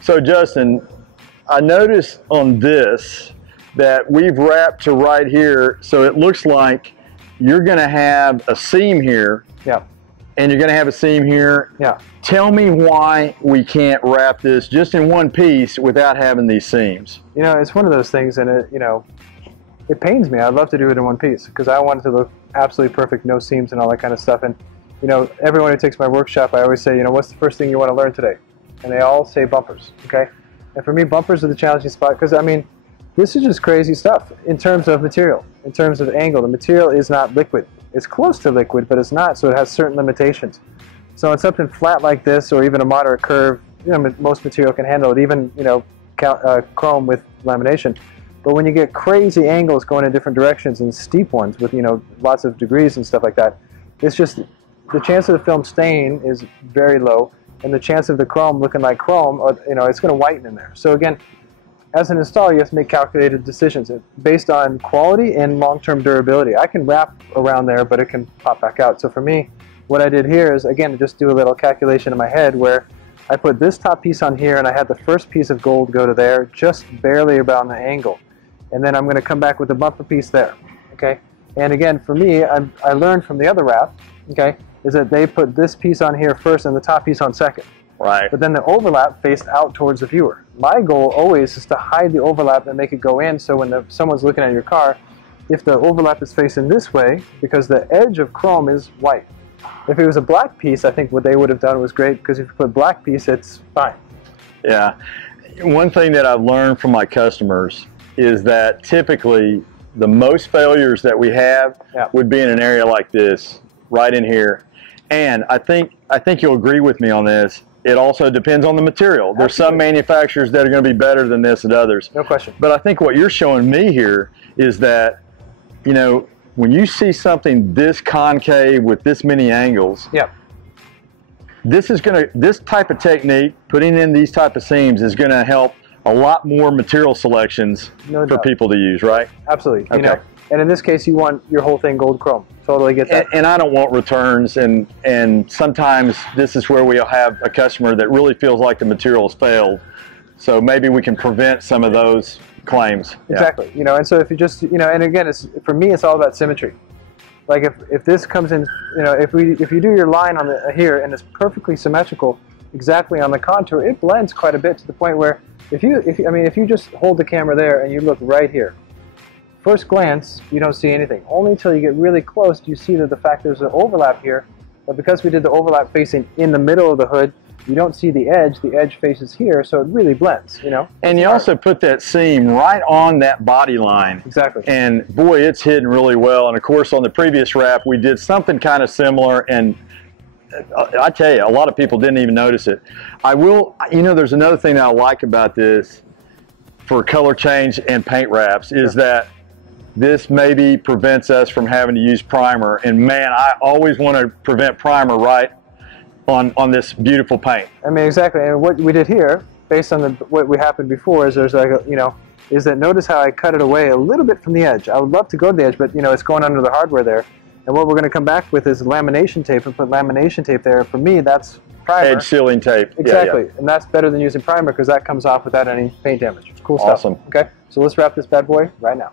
So Justin, I noticed on this that we've wrapped to right here, so it looks like you're going to have a seam here. Yeah. And you're going to have a seam here. Yeah. Tell me why we can't wrap this just in one piece without having these seams. You know, it's one of those things, and it pains me. I'd love to do it in one piece because I want it to look absolutely perfect, no seams and all that kind of stuff. And everyone who takes my workshop, I always say, what's the first thing you want to learn today? And they all say bumpers. Okay. And for me, bumpers are the challenging spot because this is just crazy stuff in terms of material, in terms of angle. The material is not liquid. It's close to liquid, but it's not, so it has certain limitations. So on something flat like this, or even a moderate curve, most material can handle it, even chrome with lamination. But when you get crazy angles going in different directions and steep ones with lots of degrees and stuff like that, it's just the chance of the film staying is very low, and the chance of the chrome looking like chrome, it's going to whiten in there. So again, as an installer, you have to make calculated decisions based on quality and long-term durability. I can wrap around there, but it can pop back out. So for me, what I did here is, again, just do a little calculation in my head where I put this top piece on here, and I had the first piece of gold go to there, just barely around the angle. And then I'm going to come back with the bumper piece there. Okay. And again, for me, I learned from the other wrap, okay, is that they put this piece on here first and the top piece on second. Right. But then the overlap faced out towards the viewer. My goal always is to hide the overlap and make it go in, so when someone's looking at your car, if the overlap is facing this way, because the edge of chrome is white. If it was a black piece, I think what they would have done was great, because if you put black piece, it's fine. Yeah. One thing that I've learned from my customers is that typically the most failures that we have would be in an area like this, right in here. And I think you'll agree with me on this. It also depends on the material. There's some manufacturers that are going to be better than this and others. No question. But I think what you're showing me here is that, when you see something this concave with this many angles, this type of technique, putting in these type of seams, is going to help a lot more material selections for people to use, right? Absolutely. Okay. And in this case, you want your whole thing gold chrome. Totally get that. And I don't want returns, and sometimes this is where we'll have a customer that really feels like the material has failed. So maybe we can prevent some of those claims. Exactly. And so if you just, and again, for me, it's all about symmetry. Like if this comes in, if you do your line on here and it's perfectly symmetrical, exactly on the contour, it blends quite a bit to the point where if you just hold the camera there and you look right here, first glance, you don't see anything. Only until you get really close do you see that there's an overlap here. But because we did the overlap facing in the middle of the hood, you don't see the edge. The edge faces here, so it really blends, And you also put that seam right on that body line. Exactly. And boy, it's hidden really well. And of course, on the previous wrap, we did something kind of similar, and I tell you, a lot of people didn't even notice it. There's another thing that I like about this for color change and paint wraps is that this maybe prevents us from having to use primer. And man, I always want to prevent primer right on this beautiful paint. Exactly. And what we did here, based on what we happened before, is there's is that notice how I cut it away a little bit from the edge. I would love to go to the edge, but it's going under the hardware there. And what we're going to come back with is lamination tape and put lamination tape there. For me, that's primer. Edge sealing tape. Exactly. And that's better than using primer because that comes off without any paint damage. It's cool stuff. Awesome. Okay. So let's wrap this bad boy right now.